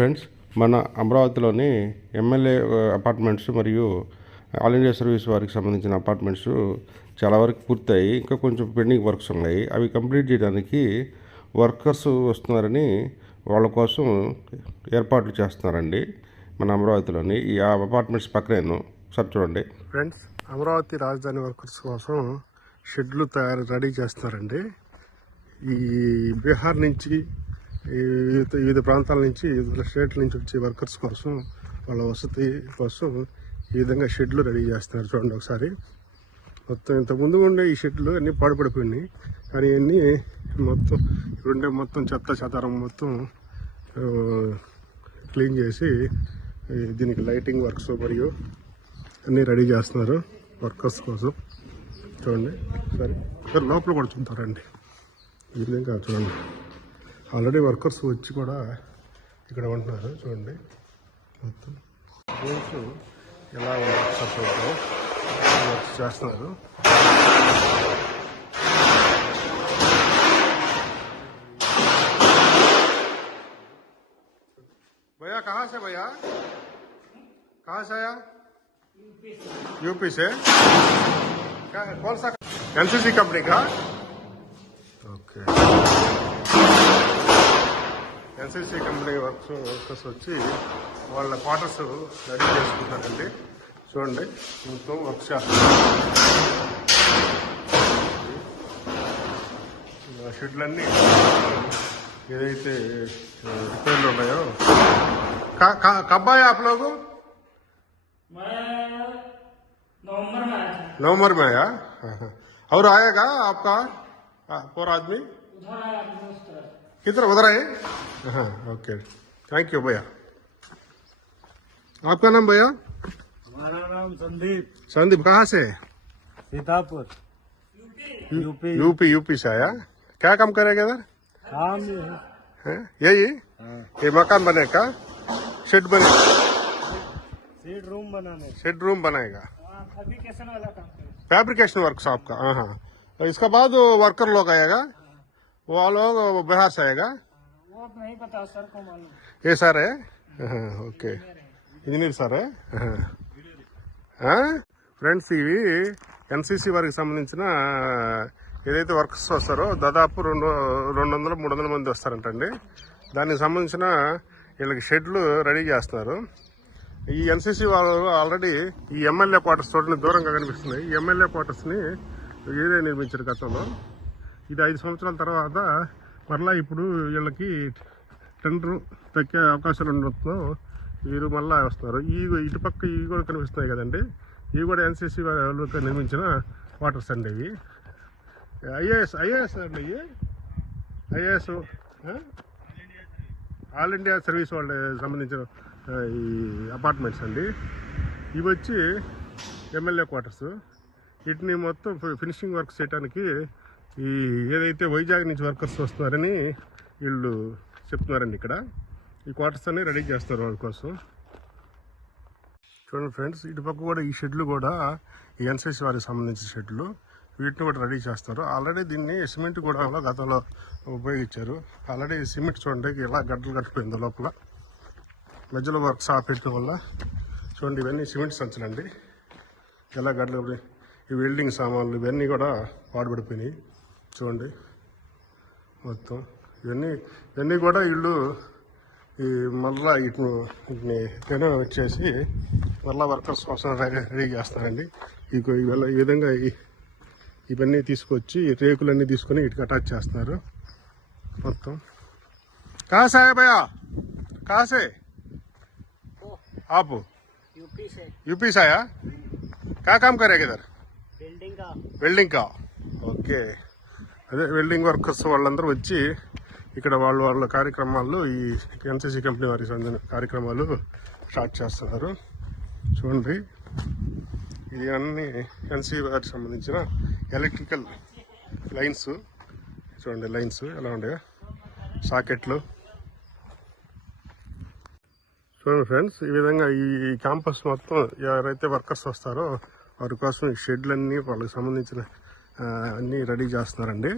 Friends, మన అమరావతిలోని MLA apartments మరియు ఆల్ ఇండియా సర్వీస్ వారికి సంబంధించిన అపార్ట్మెంట్స్ చాలా వరకు పూర్తయి ఇంకా కొంచెం పెండింగ్ వర్క్స్ ఉన్నాయి. అవి కంప్లీట్ చేయడానికి వర్కర్స్ వస్తున్నారని వాళ్ళ కోసం ఏర్పాట్లు చేస్తున్నారండి. మన అమరావతిలోని ఈ అపార్ట్మెంట్స్ పక్కనే సార్ చూడండి ఫ్రెండ్స్, అమరావతి రాజధాని వర్కర్స్ కోసం షెడ్లు రెడీ చేస్తున్నారండి. ఈ బీహార్ నుంచి వివిధ ప్రాంతాల నుంచి వివిధ స్టేట్ల నుంచి వచ్చే వర్కర్స్ కోసం వాళ్ళ వసతి కోసం ఈ విధంగా షెడ్లు రెడీ చేస్తున్నారు. చూడండి ఒకసారి. మొత్తం ఇంతకుముందు ఉండే ఈ షెడ్లు అన్నీ పాడుపడిపోయినాయి, కానీ అన్నీ మొత్తం చెత్త చెదారం మొత్తం క్లీన్ చేసి దీనికి లైటింగ్ వర్క్స్ మరియు అన్నీ రెడీ చేస్తున్నారు వర్కర్స్ కోసం. చూడండి సరే, ఇక్కడ లోపల కూడా చూస్తారండి. ఈ విధంగా చూడండి, ఆల్రెడీ వర్కర్స్ వచ్చి కూడా ఇక్కడ ఉంటున్నారు. చూడండి మొత్తం ఎలా వర్క్స్ చేస్తున్నారు. भैया कहाँ से भैया? कहाँ से आया? यूपी से। क्या कौन सा? एनसीसी कंपनी का? ओके। ఎన్సీసీ కంపెనీ వర్కర్స్ వచ్చి వాళ్ళ క్వార్టర్స్ రెడీ చేసుకుంటారండి. చూడండి మొత్తం వర్క్ చేస్తారు. షెడ్లన్నీ ఏదైతే రిపేర్లు ఉన్నాయో. కబ్బాయి आप लोग? नवंबर में आया। और आएगा आपका पूरा आदमी किधर उधर है? हाँ ओके, थैंक यू भैया। आपका नाम भैया? हमारा नाम संदीप। संदीप कहाँ से? सीतापुर यूपी से आया। क्या काम करेगा इधर? काम है यही? ये मकान बनेगा, शेड बनेगा, शेड रूम बनाएगा, फैब्रिकेशन वाला काम करेगा। फैब्रिकेशन वर्क आपका। हाँ, इसका बाद वर्कर लोग आएगा, वो लोग बिहार से आएगा। वो नहीं पता सर को मालूम। ये सर है? Okay, engineer sir. ఫ్రెండ్స్, ఇవి ఎన్సీసీ వారికి సంబంధించిన ఏదైతే వర్కర్స్ వస్తారో దాదాపు 200-300 మంది వస్తారంటండి. దానికి సంబంధించిన వీళ్ళకి షెడ్లు రెడీ చేస్తున్నారు. ఈ ఎన్సీసీ వాళ్ళు ఆల్రెడీ ఈ ఎమ్మెల్యే క్వార్టర్స్ తోటి దూరంగా కనిపిస్తున్నాయి. ఈ ఎమ్మెల్యే క్వార్టర్స్ని ఏదే నిర్మించారు గతంలో. ఇది 5 సంవత్సరాల తర్వాత మరలా ఇప్పుడు వీళ్ళకి టెండర్ తక్కే అవకాశాలు ఉండడంతో వీరు మళ్ళీ వస్తున్నారు. ఇటుపక్క ఇవి కూడా కనిపిస్తున్నాయి కదండి, ఇవి కూడా ఎన్సీసీ వాళ్ళు నిర్మించిన క్వార్టర్స్ అండి. ఇవి ఐఏఎస్ అండి, ఇవి ఐఏఎస్ ఆల్ ఇండియా సర్వీస్ వాళ్ళకి సంబంధించిన ఈ అపార్ట్మెంట్స్ అండి. ఇవి వచ్చి ఎమ్మెల్యే క్వార్టర్స్. వీటిని మొత్తం ఫినిషింగ్ వర్క్ చేయడానికి ఈ ఏదైతే వైజాగ్ నుంచి వర్కర్స్ వస్తున్నారని వీళ్ళు చెప్తున్నారండి. ఇక్కడ ఈ క్వార్టర్స్ అన్ని రెడీ చేస్తారు వాళ్ళ కోసం. చూడండి ఫ్రెండ్స్, ఇటుపక్క కూడా ఈ షెడ్లు కూడా ఈ ఎన్సీసీ వారికి సంబంధించిన షెడ్లు, వీటిని కూడా రెడీ చేస్తారు. ఆల్రెడీ దీన్ని సిమెంట్ కూడా గతంలో ఉపయోగించారు. ఆల్రెడీ సిమెంట్ చూడండి ఇలా గడ్డలు కట్టిపోయింది లోపల, మధ్యలో వర్క్స్ ఆపేయడం వల్ల. చూడండి ఇవన్నీ సిమెంట్ సంచులండి, ఎలా గడ్డలు. ఈ వెల్డింగ్ సామాన్లు ఇవన్నీ కూడా పాడుపడిపోయినాయి. చూడండి మొత్తం ఇవన్నీ కూడా వీళ్ళు ఈ మళ్ళా వీటిని వచ్చేసి మళ్ళా వర్కర్స్ కోసం రెడీ చేస్తారండి. ఈ విధంగా ఇవన్నీ తీసుకొచ్చి రేకులన్నీ తీసుకొని వీటికి అటాచ్ చేస్తున్నారు మొత్తం. కాసే భయ్యా, కాసే आप? यूपी से आया। क्या काम करेगा इधर? వెల్డింగ్ కా. ఓకే, అదే వెల్డింగ్ వర్కర్స్ వాళ్ళందరూ వచ్చి ఇక్కడ వాళ్ళ కార్యక్రమాలు, ఈ ఎన్సీసీ కంపెనీ వారికి సంబంధించిన కార్యక్రమాలు స్టార్ట్ చేస్తున్నారు. చూడండి ఇది అన్ని ఎన్సీసీ వారికి సంబంధించిన ఎలక్ట్రికల్ లైన్స్. చూడండి లైన్స్ ఎలా ఉండేవా, సాకెట్లు. చూడండి ఫ్రెండ్స్, ఈ విధంగా ఈ క్యాంపస్ మొత్తం ఎవరైతే వర్కర్స్ వస్తారో వారి కోసం ఈ షెడ్లన్నీ వాళ్ళకి సంబంధించిన అన్నీ రెడీ చేస్తున్నారండి.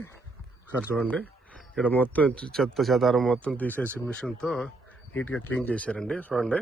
ఒకసారి చూడండి, ఇక్కడ మొత్తం చెత్త చెదారం మొత్తం తీసేసి మిషన్తో నీట్గా క్లీన్ చేశారండి చూడండి.